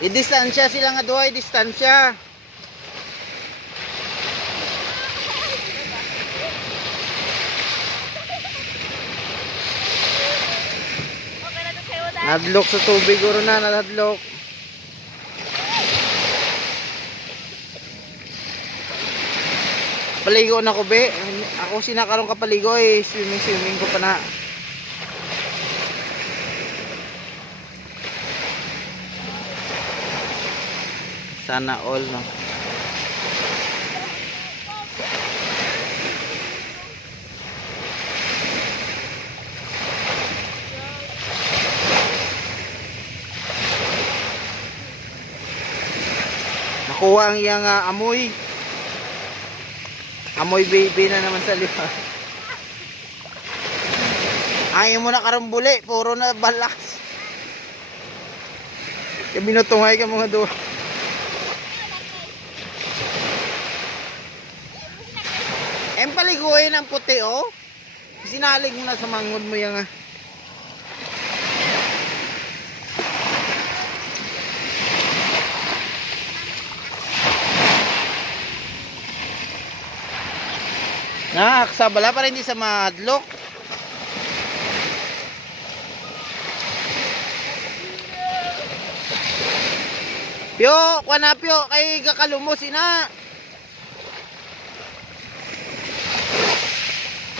I-distansya sila nga duha, i-distansya. Nadlok sa tubig, guro na, nadlok. Paligo na ko, be. Ako sinakarong kapaligo, eh. Swimming, swimming ko pa na. Sana all, no? Nakuha ang iyang ah, amoy. Amoy baby na naman sa liwa. Ayaw mo na karambuli, puro na balas. Binutungay ka mga doon. Em paliguin ang puti oh. Sinalig mo na sa mangod mo yung ah. Nakaksa bala para hindi sa madlok. Pyo, kuha na pyo, kay gakalumos ina.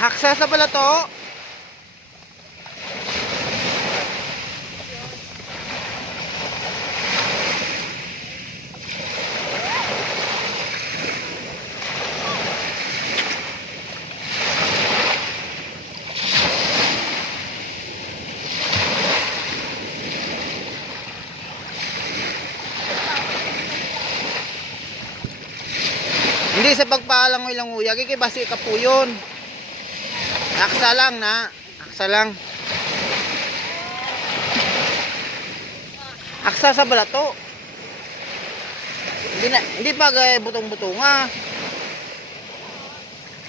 Haksa sa bala to. Hindi sa pagpaalang mo ilang uyag, kay basi ka po yun. Aksa lang na. Aksa lang. Aksa sa balato. Hindi na, hindi pa gay butong-butunga.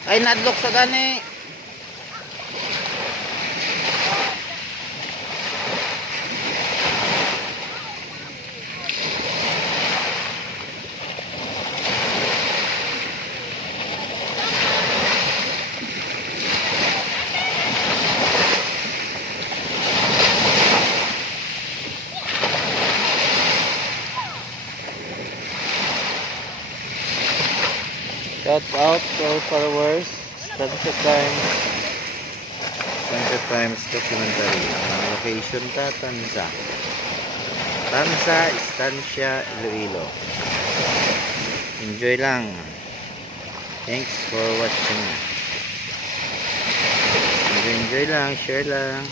Ay nadlok sa gani. Shout out to all followers. Sunset Times. Sunset Times documentary. Ang location ta, Tansa. Tansa, Estancia, Iloilo. Enjoy lang. Thanks for watching. Enjoy, enjoy lang. Share lang.